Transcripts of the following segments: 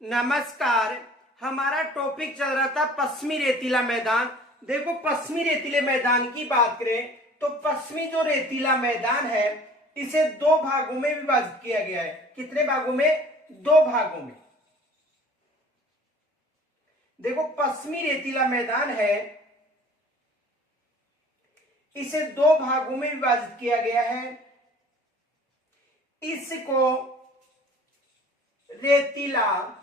नमस्कार। हमारा टॉपिक चल रहा था पश्चिमी रेतीला मैदान। देखो, पश्चिमी रेतीले मैदान की बात करें तो पश्चिमी जो रेतीला मैदान है इसे दो भागों में विभाजित किया गया है। कितने भागों में? दो भागों में। देखो, पश्चिमी रेतीला मैदान है, इसे दो भागों में विभाजित किया गया है। इसको रेतीला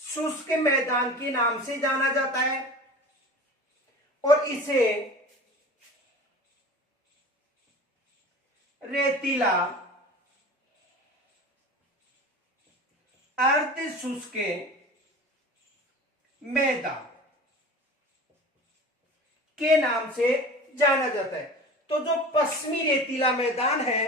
शुष्क मैदान के नाम से जाना जाता है और इसे रेतीला अर्ध शुष्क मैदान के नाम से जाना जाता है। तो जो पश्चिमी रेतीला मैदान है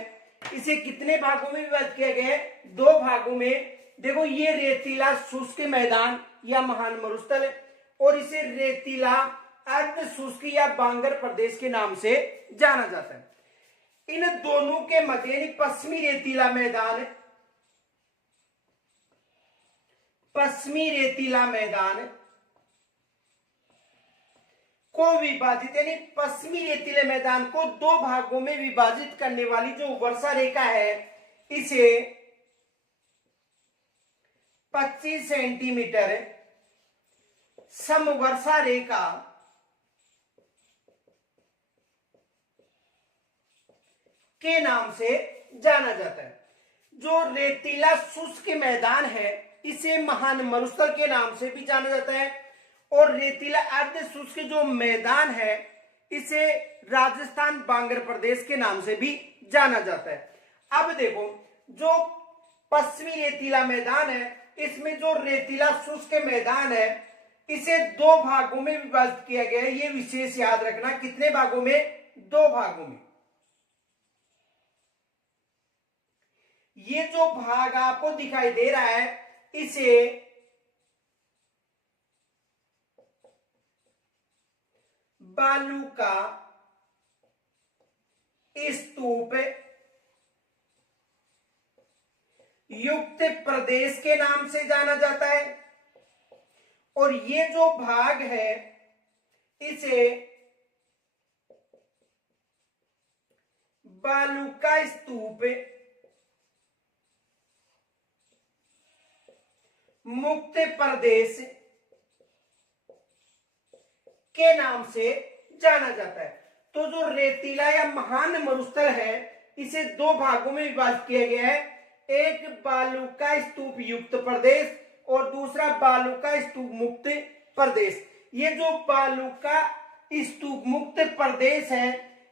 इसे कितने भागों में विभाजित किया गया है? दो भागों में। देखो, ये रेतीला शुष्क मैदान या महान मरुस्थल है और इसे रेतीला अर्ध शुष्क या बांगर प्रदेश के नाम से जाना जाता है। इन दोनों के मध्य यानी पश्चिमी रेतीला मैदान को विभाजित यानी पश्चिमी रेतीले मैदान को दो भागों में विभाजित करने वाली जो वर्षा रेखा है इसे 25 सेंटीमीटर समवर्षा रेखा के नाम से जाना जाता है। जो रेतीला शुष्क मैदान है इसे महान मरुस्थल के नाम से भी जाना जाता है और रेतीला अर्ध शुष्क जो मैदान है इसे राजस्थान बांगर प्रदेश के नाम से भी जाना जाता है। अब देखो, जो पश्चिमी रेतीला मैदान है इसमें जो रेतीला शुष्क मैदान है इसे दो भागों में विभाजित किया गया है। ये विशेष याद रखना, कितने भागों में? दो भागों में। ये जो भाग आपको दिखाई दे रहा है इसे बालू का स्तूप युक्त प्रदेश के नाम से जाना जाता है और ये जो भाग है इसे बालू का स्तूप मुक्त प्रदेश के नाम से जाना जाता है। तो जो रेतीला या महान मरुस्थल है इसे दो भागों में विभाजित किया गया है, एक बालू का स्तूप युक्त प्रदेश और दूसरा बालू का स्तूप मुक्त प्रदेश। ये जो बालू का स्तूप मुक्त प्रदेश है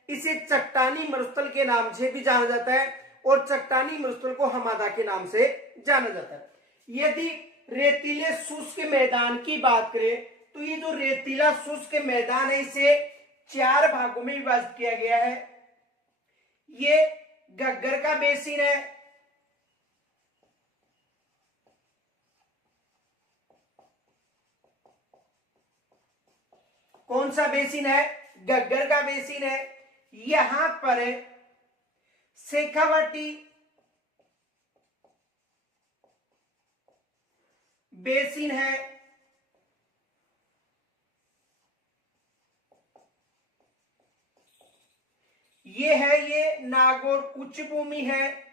इसे चट्टानी मरुस्थल के नाम से भी जाना जाता है और चट्टानी मरुस्थल को हमादा के नाम से जाना जाता है। यदि रेतीले शुष्क मैदान की बात करें तो ये जो रेतीला शुष्क मैदान है इसे चार भागों में विभाजित किया गया है। ये घग्गर का बेसिन है, कौन सा बेसिन है? घग्गर का बेसिन है। यहां पर शेखावटी बेसिन है, ये नागौर उच्च भूमि है,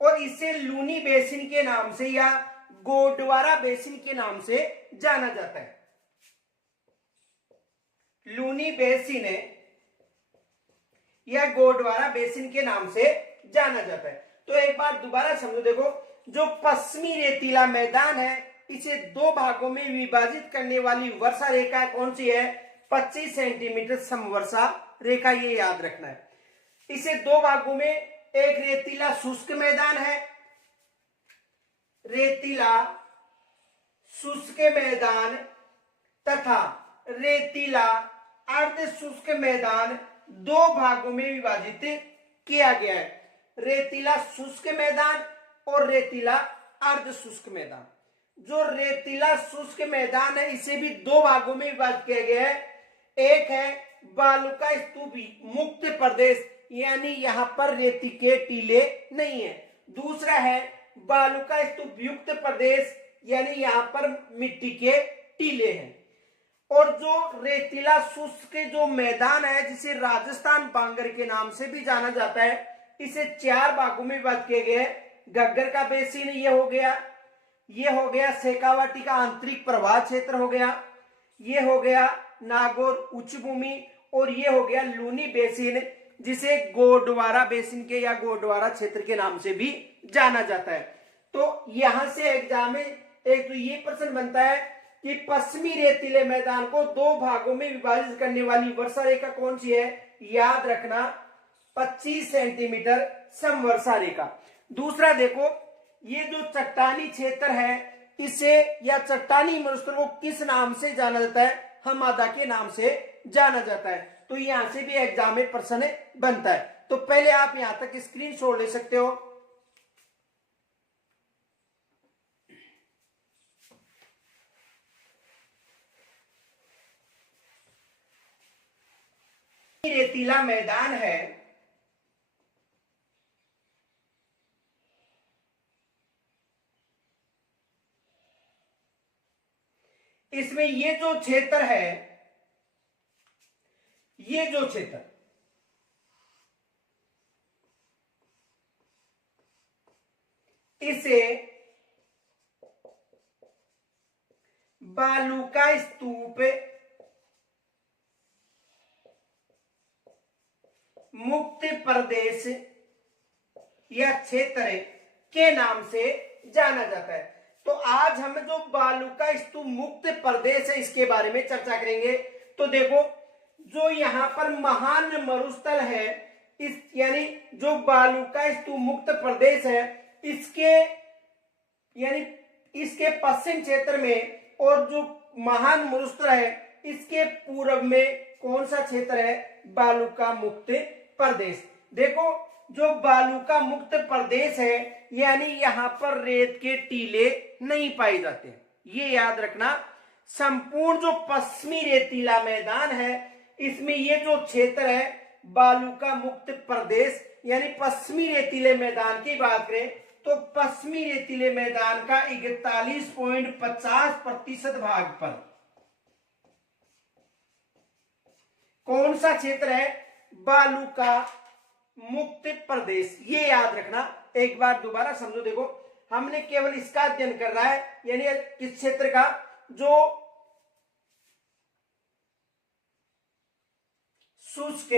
और इसे लूनी बेसिन के नाम से या गोडवारा बेसिन के नाम से जाना जाता है। लूनी बेसिन या गोडवारा बेसिन के नाम से जाना जाता है। तो एक बार दोबारा समझो। देखो, जो पश्चिमी रेतीला मैदान है इसे दो भागों में विभाजित करने वाली वर्षा रेखा कौन सी है? 25 सेंटीमीटर समवर्षा रेखा, ये याद रखना है। इसे दो भागों में, एक रेतीला शुष्क मैदान है, रेतीला शुष्क मैदान तथा रेतीला अर्ध शुष्क मैदान दो भागों में विभाजित किया गया है। रेतीला शुष्क मैदान और रेतीला अर्ध शुष्क मैदान। जो रेतीला शुष्क मैदान है इसे भी दो भागों में विभाजित किया गया है। एक है बालू का स्तूप मुक्त प्रदेश, यानी यहां पर रेती के टीले नहीं है। दूसरा है बालू का स्तूप युक्त प्रदेश, यानी यहां पर मिट्टी के टीले हैं। और जो रेतीला शुष्क जो मैदान है जिसे राजस्थान बांगर के नाम से भी जाना जाता है, इसे चार भागों में विभाजित किए गए हैं। घग्गर का बेसिन ये हो गया शेखावाटी का आंतरिक प्रवाह क्षेत्र हो गया, ये हो गया नागौर उच्च भूमि, और ये हो गया लूनी बेसिन जिसे गोडवारा बेसिन के या गोडवारा क्षेत्र के नाम से भी जाना जाता है। तो यहां से एग्जाम में एक तो ये प्रश्न बनता है कि पश्चिमी रेतीले मैदान को दो भागों में विभाजित करने वाली वर्षा रेखा कौन सी है? याद रखना 25 सेंटीमीटर समवर्षा रेखा। दूसरा देखो, ये जो चट्टानी क्षेत्र है इसे या चट्टानी मरुस्थल को किस नाम से जाना जाता है? हमादा के नाम से जाना जाता है। तो यहां से भी एग्जाम में प्रश्न बनता है। तो पहले आप यहां तक स्क्रीनशॉट ले सकते हो। रेतीला मैदान है, इसमें ये जो क्षेत्र है, ये जो क्षेत्र इसे बालू का स्तूप मुक्त प्रदेश या क्षेत्र के नाम से जाना जाता है। तो आज हम जो बालू का स्तूप मुक्त प्रदेश है इसके बारे में चर्चा करेंगे। तो देखो, जो यहाँ पर महान मरुस्थल है, इस यानी जो बालू का स्तूप मुक्त प्रदेश है, इसके यानी इसके पश्चिम क्षेत्र में, और जो महान मरुस्थल है इसके पूर्व में कौन सा क्षेत्र है? बालू का मुक्त प्रदेश। देखो, जो बालू का मुक्त प्रदेश है यानी यहां पर रेत के टीले नहीं पाए जाते, ये याद रखना। संपूर्ण जो पश्चिमी रेतीला मैदान है इसमें ये जो क्षेत्र है बालू का मुक्त प्रदेश, यानी पश्चिमी रेतीले मैदान की बात करें तो पश्चिमी रेतीले मैदान का 41.50% भाग पर कौन सा क्षेत्र है? बालू का मुक्त प्रदेश। ये याद रखना। एक बार दोबारा समझो। देखो, हमने केवल इसका अध्ययन कर रहा है, यानी किस क्षेत्र का? जो शुष्क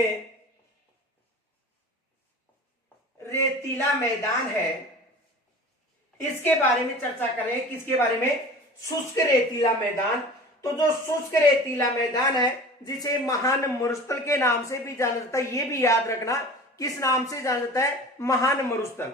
रेतीला मैदान है इसके बारे में चर्चा करें। किसके बारे में? शुष्क रेतीला मैदान। तो जो शुष्क रेतीला मैदान है जिसे महान मरुस्थल के नाम से भी जाना जाता है, ये भी याद रखना किस नाम से जाना जाता है? महान मरुस्थल।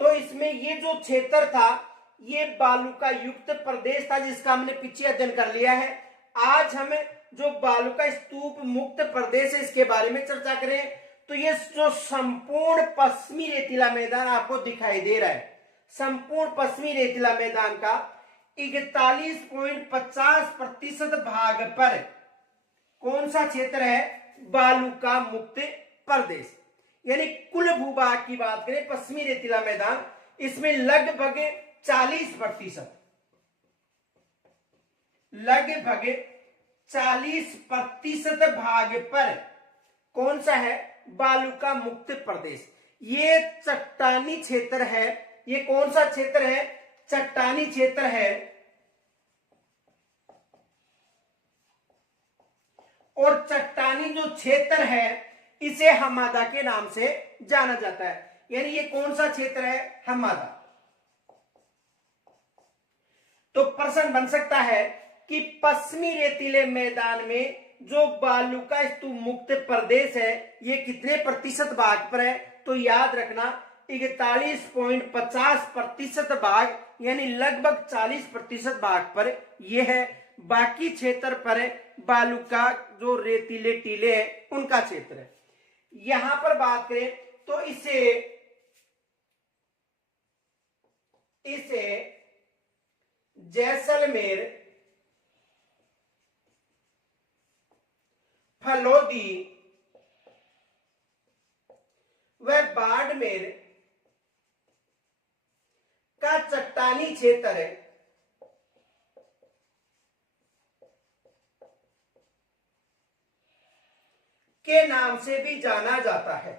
तो इसमें ये जो क्षेत्र था ये बालू का युक्त प्रदेश था जिसका हमने पीछे अध्ययन कर लिया है। आज हम जो बालू का स्तूप मुक्त प्रदेश है इसके बारे में चर्चा करें। तो ये जो संपूर्ण पश्चिमी रेतीला मैदान आपको दिखाई दे रहा है, संपूर्ण पश्चिमी रेतीला मैदान का 41.50% भाग पर कौन सा क्षेत्र है? बालू का मुक्त प्रदेश। यानी कुल भूभाग की बात करें पश्चिमी रेतीला मैदान, इसमें लगभग 40% भाग पर कौन सा है? बालू का मुक्त प्रदेश। ये चट्टानी क्षेत्र है। ये कौन सा क्षेत्र है? चट्टानी क्षेत्र है। और चट्टानी जो क्षेत्र है इसे हमादा के नाम से जाना जाता है। यानी ये कौन सा क्षेत्र है? हमादा। तो प्रश्न बन सकता है कि पश्चिमी रेतीले मैदान में जो बालू का स्तूप मुक्त प्रदेश है ये कितने प्रतिशत भाग पर है? तो याद रखना 41.50% भाग, यानी लगभग 40% भाग पर यह है। बाकी क्षेत्र पर बालू का जो रेतीले टीले हैं उनका क्षेत्र है। यहां पर बात करें तो इसे जैसलमेर, फलोदी व बाड़मेर का चट्टानी क्षेत्र के नाम से भी जाना जाता है।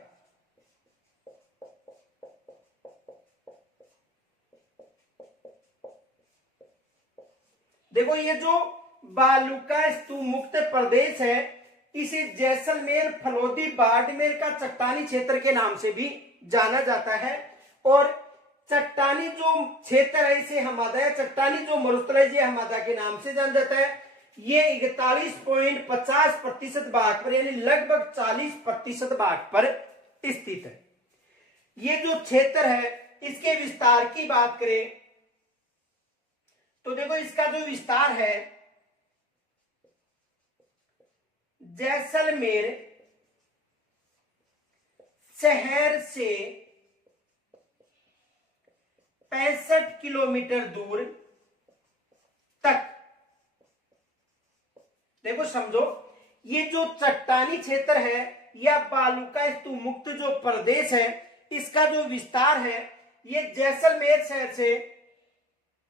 देखो ये जो बालू का स्तूप मुक्त प्रदेश है, इसे जैसलमेर, फलोदी, बाड़मेर का चट्टानी क्षेत्र के नाम से भी जाना जाता है। और चट्टानी जो क्षेत्र है इसे हमादा, चट्टानी जो मरुस्थल है ये हमादा के नाम से जाना जाता है। ये 41.50% भाग पर यानी लगभग 40% भाग पर स्थित है। ये जो क्षेत्र है इसके विस्तार की बात करें तो देखो इसका जो विस्तार है जैसलमेर शहर से 65 किलोमीटर दूर तक। देखो समझो, ये जो चट्टानी क्षेत्र है या बालू का स्तूप मुक्त जो प्रदेश है, इसका जो विस्तार है ये जैसलमेर शहर से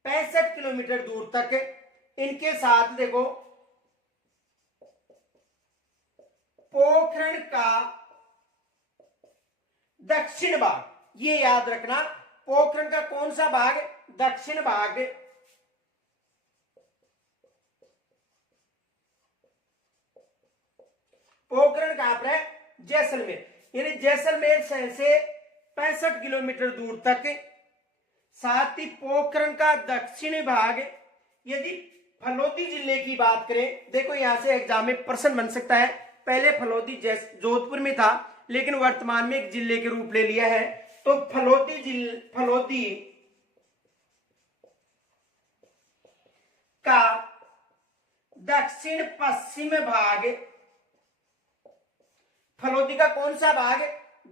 65 किलोमीटर दूर तक है। इनके साथ देखो पोखरण का दक्षिण भाग, ये याद रखना, पोखरण का कौन सा भाग? दक्षिण भाग। पोखरण कहां पर है? जैसलमेर, यानी जैसलमेर शहर से 65 किलोमीटर दूर तक। साथ ही पोखरण का दक्षिणी भाग। यदि फलोदी जिले की बात करें, देखो यहां से एग्जाम में प्रश्न बन सकता है। पहले फलोदी जोधपुर में था लेकिन वर्तमान में एक जिले के रूप ले लिया है। तो फलोदी का दक्षिण पश्चिम भाग, फलोदी का कौन सा भाग?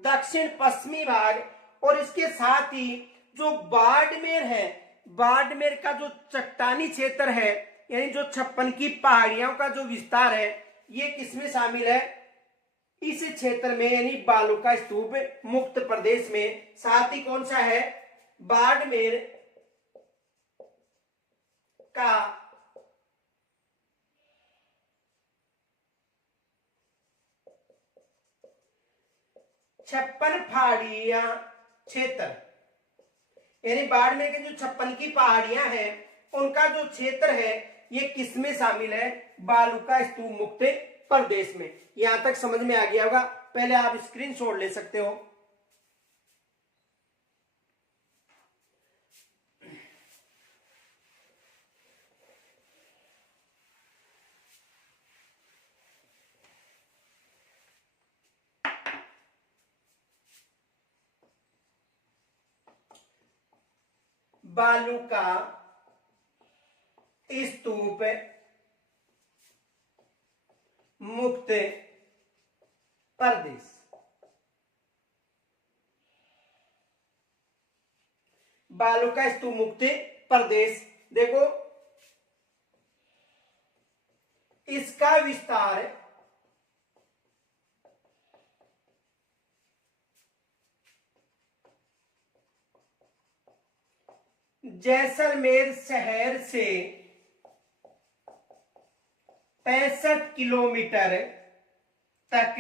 दक्षिण पश्चिमी भाग। और इसके साथ ही जो बाड़मेर है, बाड़मेर का जो चट्टानी क्षेत्र है यानी जो 56 की पहाड़ियों का जो विस्तार है, ये किसमें शामिल है? इस क्षेत्र में, यानी बालू का स्तूप मुक्त प्रदेश में। साथ ही कौन सा है? बाड़मेर का छप्पन पहाड़ियां क्षेत्र, यानी बाड़मेर के जो 56 की पहाड़ियां हैं उनका जो क्षेत्र है ये किसमें शामिल है? बालू का स्तूप मुक्त प्रदेश में। यहां तक समझ में आ गया होगा। पहले आप स्क्रीनशॉट ले सकते हो। बालू का स्तूप मुक्त प्रदेश। बालू का स्तूप मुक्त प्रदेश, देखो इसका विस्तार जैसलमेर शहर से 65 किलोमीटर तक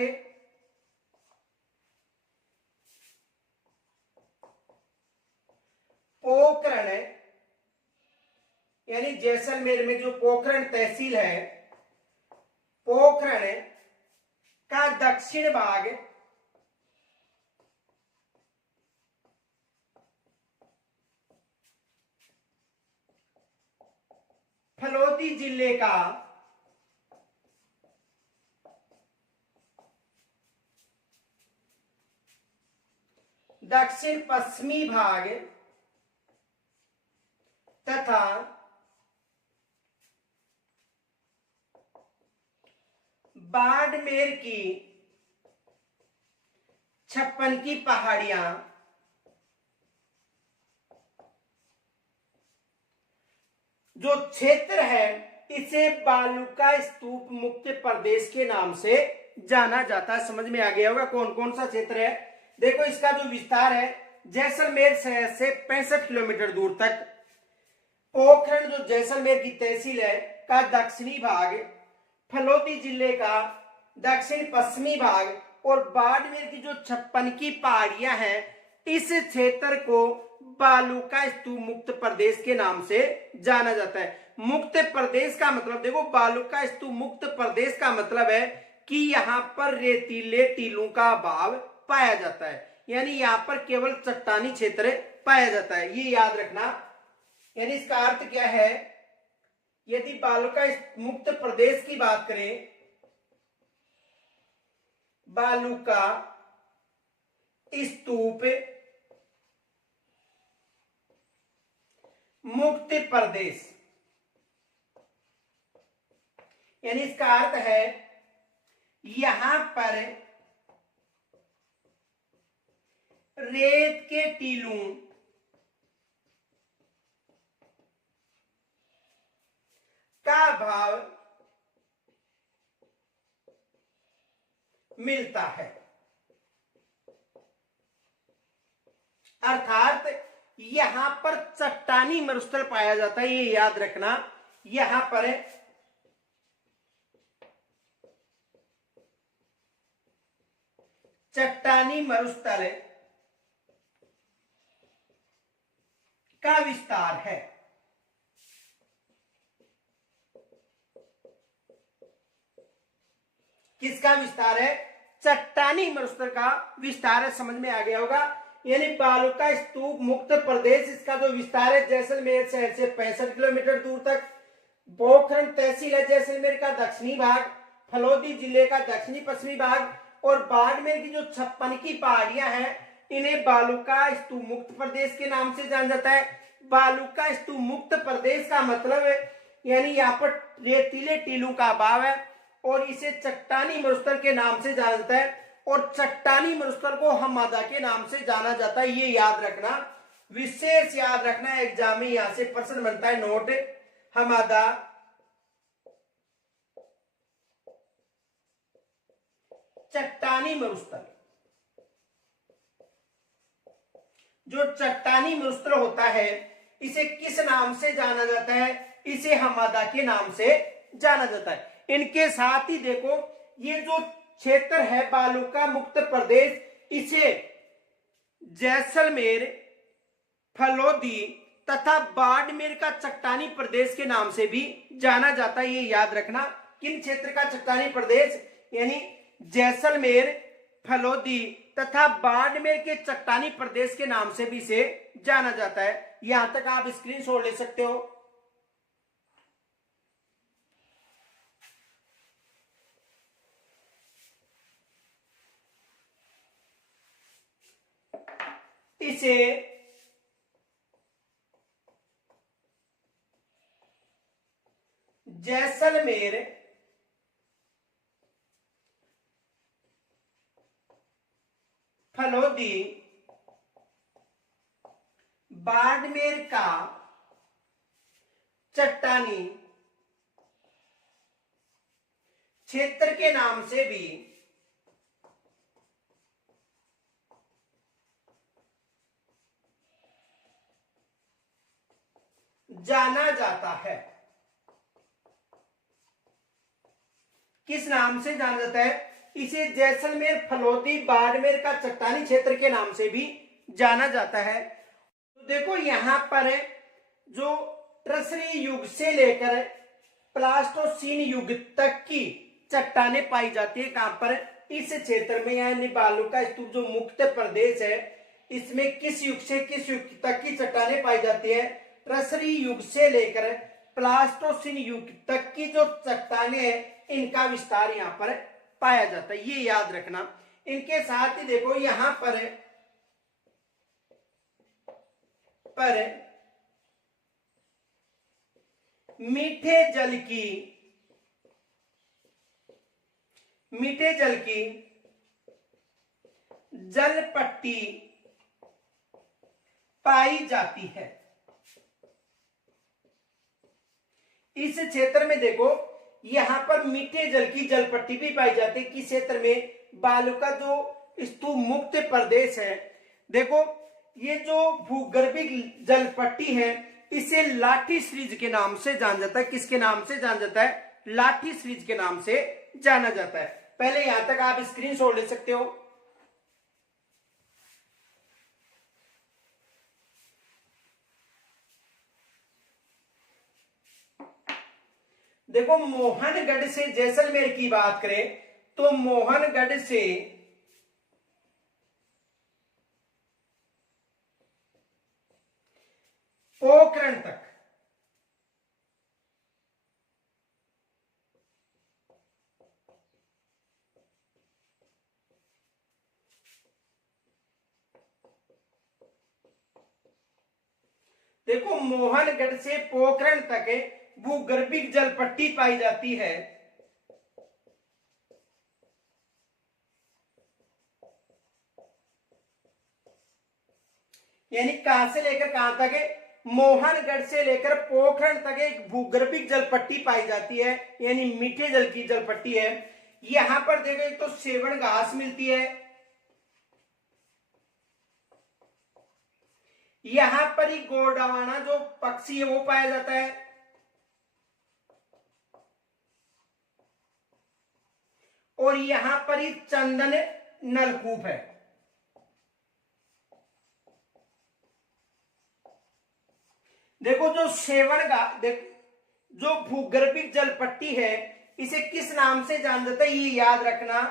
पोखरण, यानी जैसलमेर में जो पोखरण तहसील है, पोखरण का दक्षिण भाग फलोदी जिले का दक्षिण पश्चिमी भाग तथा बाड़मेर की 56 की पहाड़ियां जो क्षेत्र है इसे बालूका स्तूप मुक्त प्रदेश के नाम से जाना जाता है। समझ में आ गया होगा कौन कौन सा क्षेत्र है। देखो इसका जो विस्तार है जैसलमेर शहर से 65 किलोमीटर दूर तक, पोखरण जो जैसलमेर की तहसील है का दक्षिणी भाग, फलोदी जिले का दक्षिण पश्चिमी भाग और बाड़मेर की जो 56 की पहाड़ियां हैं इस क्षेत्र को बालूका स्तूप मुक्त प्रदेश के नाम से जाना जाता है। मुक्त प्रदेश का मतलब देखो, बालूका स्तूप मुक्त प्रदेश का मतलब है कि यहाँ पर रेतीले टीलों का अभाव पाया जाता है, यानी यहाँ पर केवल चट्टानी क्षेत्र पाया जाता है, ये याद रखना। यानी इसका अर्थ क्या है, यदि बालूका मुक्त प्रदेश की बात करें, बालूका स्तूप मुक्त प्रदेश, यानी इसका अर्थ है यहां पर रेत के टीलों का भाव मिलता है, अर्थात यहां पर चट्टानी मरुस्थल पाया जाता है, ये याद रखना। यहां पर चट्टानी मरुस्थल का विस्तार है। किसका विस्तार है? चट्टानी मरुस्थल का विस्तार है। समझ में आ गया होगा। यानी बालूका स्तूप मुक्त प्रदेश, इसका जो विस्तार है जैसलमेर शहर से 65 किलोमीटर दूर तक, पोखरण तहसील है जैसलमेर का दक्षिणी भाग, फलोदी जिले का दक्षिणी पश्चिमी भाग और बाड़मेर की जो 56 की पहाड़ियां हैं इन्हें बालूका स्तूप मुक्त प्रदेश के नाम से जाना जाता है। बालूका स्तूप मुक्त प्रदेश का मतलब है यानी यहाँ पर रेतीले टीलों का अभाव है और इसे चट्टानी मरुस्थल के नाम से जाना जाता है और चट्टानी मरुस्थल को हमादा के नाम से जाना जाता है, ये याद रखना, विशेष याद रखना। एग्जाम में यहां से प्रश्न बनता है नोट, हमादा चट्टानी मरुस्थल। जो चट्टानी मरुस्थल होता है इसे किस नाम से जाना जाता है? इसे हमादा के नाम से जाना जाता है। इनके साथ ही देखो ये जो क्षेत्र है बालूका मुक्त प्रदेश, इसे जैसलमेर, फलोदी तथा बाड़मेर का चट्टानी प्रदेश के नाम से भी जाना जाता है, ये याद रखना। किन क्षेत्र का चट्टानी प्रदेश? यानी जैसलमेर, फलोदी तथा बाड़मेर के चट्टानी प्रदेश के नाम से भी इसे जाना जाता है। यहां तक आप स्क्रीनशॉट ले सकते हो। इसे जैसलमेर, फलोदी, बाड़मेर का चट्टानी क्षेत्र के नाम से भी जाना जाता है। किस नाम से जाना जाता है? इसे जैसलमेर, फलोदी, बाड़मेर का चट्टानी क्षेत्र के नाम से भी जाना जाता है। तो देखो यहां पर जो ट्रसरी युग से लेकर प्लास्टोसीन युग तक की चट्टानें पाई जाती है। कहां पर? इस क्षेत्र में, यानी बालूका स्तूप जो मुक्त प्रदेश है इसमें किस युग से किस युग तक की चट्टानें पाई जाती है? ट्रसरी युग से लेकर प्लास्टोसीन युग तक की जो चट्टानें हैं इनका विस्तार यहां पर पाया जाता है, ये याद रखना। इनके साथ ही देखो यहां पर मीठे जल की जल पट्टी पाई जाती है। इस क्षेत्र में देखो यहाँ पर मीठे जल की जल पट्टी भी पाई जाती है। किस क्षेत्र में? बालू का जो स्तूप मुक्त प्रदेश है। देखो ये जो भूगर्भिक जल पट्टी है इसे लाठी सीरीज के नाम से जाना जाता है। किसके नाम से जाना जाता है? लाठी सीरीज के नाम से जाना जाता है। पहले यहां तक आप स्क्रीनशॉट ले सकते हो। देखो मोहनगढ़ से जैसलमेर की बात करें तो मोहनगढ़ से पोखरण तक देखो मोहनगढ़ से पोखरण तक भूगर्भिक जल पट्टी पाई जाती है। यानी कहां से लेकर कहां तक है? मोहनगढ़ से लेकर पोखरण तक एक भूगर्भिक जल पट्टी पाई जाती है, यानी मीठे जल की जल पट्टी है। यहां पर देखो एक तो सेवण घास मिलती है, यहां पर ही गोंडवाना जो पक्षी है वो पाया जाता है, और यहां पर ही चंदन नलकूप है। देखो जो सेवण घास, जो भूगर्भिक जल पट्टी है इसे किस नाम से जाना जाता है? ये याद रखना,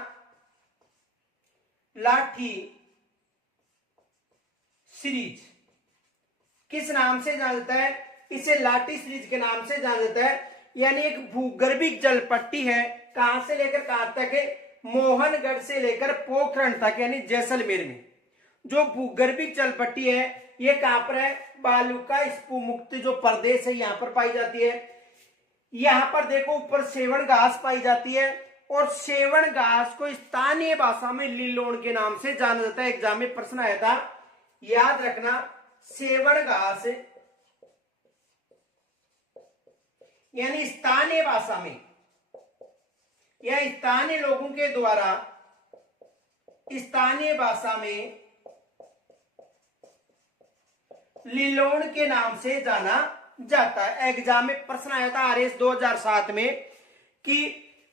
लाठी सीरीज। किस नाम से जाना जाता है? इसे लाठी सीरीज के नाम से जाना जाता है। यानी एक भूगर्भिक जल पट्टी है, कहां से लेकर कहां तक है? मोहनगढ़ से लेकर पोखरण तक, यानी जैसलमेर में जो भूगर्भिक जल पट्टी है ये कहां पर है? बालू का स्तूप मुक्त जो प्रदेश है यहां पर पाई जाती है। यहां पर देखो ऊपर सेवण घास पाई जाती है, और सेवण घास को स्थानीय भाषा में लिलोण के नाम से जाना जाता है। एग्जाम में प्रश्न आया था, याद रखना, सेवण घास यानी स्थानीय भाषा में या स्थानीय लोगों के द्वारा स्थानीय भाषा में लिलोण के नाम से जाना जाता है। एग्जाम में प्रश्न आया था आरएस 2007 में कि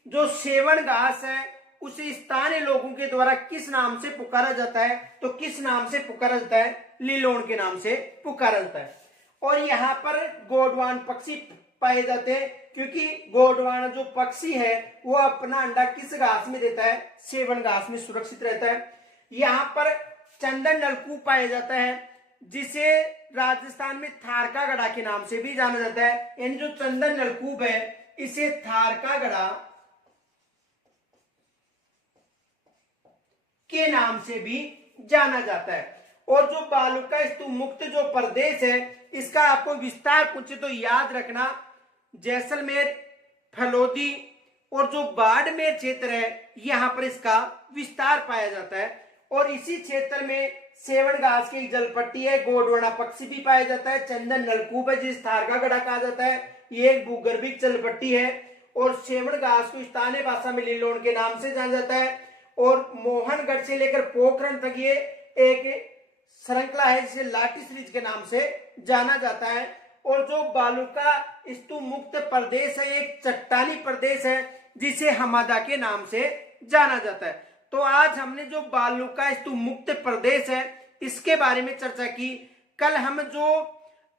जो सेवण घास है उसे स्थानीय लोगों के द्वारा किस नाम से पुकारा जाता है? तो किस नाम से पुकारा जाता है? लिलोण के नाम से पुकारा जाता है। और यहाँ पर गोंडवान पक्षी पाए जाते हैं, क्योंकि गोंडवाना जो पक्षी है वो अपना अंडा किस घास में देता है? सेवण घास में सुरक्षित रहता है। यहाँ पर चंदन नलकूप पाया जाता है, जिसे राजस्थान में थारकागढ़ा के नाम से भी जाना जाता है। यानी जो चंदन नलकूप है इसे थारकागढ़ा के नाम से भी जाना जाता है। और जो बालू का स्तूप मुक्त जो प्रदेश है इसका आपको विस्तार पूछे तो याद रखना, जैसलमेर, फलोदी और जो बाड़मेर क्षेत्र है यहां पर इसका विस्तार पाया जाता है। और इसी क्षेत्र में सेवण घास की जल पट्टी है, गोंडवाना पक्षी भी पाया जाता है, चंदन नलकूप है जिस थारकागढ़ा कहा जाता है, ये एक भूगर्भिक जल पट्टी है। और सेवण घास को स्थानीय भाषा में लिलोण के नाम से जाना जाता है। और मोहनगढ़ से लेकर पोखरण तक ये एक श्रृंखला है जिसे लाठी सीरीज के नाम से जाना जाता है। और जो बालू का स्तूप मुक्त प्रदेश है एक चट्टानी प्रदेश है जिसे हमादा के नाम से जाना जाता है। तो आज हमने जो बालू का स्तूप मुक्त प्रदेश है इसके बारे में चर्चा की। कल हम जो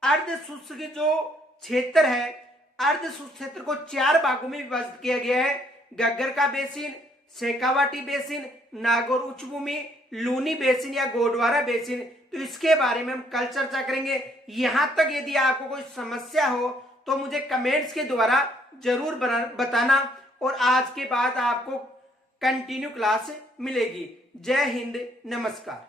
अर्ध शुष्क जो क्षेत्र है, अर्ध शुष्क क्षेत्र को 4 भागों में विभाजित किया गया है, घग्गर का बेसिन, शेखावाटी बेसिन, नागौर उच्च भूमि, लूनी बेसिन या गोंडवाना बेसिन। तो इसके बारे में हम कल चर्चा करेंगे। यहां तक यदि आपको कोई समस्या हो तो मुझे कमेंट्स के द्वारा जरूर बताना, और आज के बाद आपको कंटिन्यू क्लास मिलेगी। जय हिंद, नमस्कार।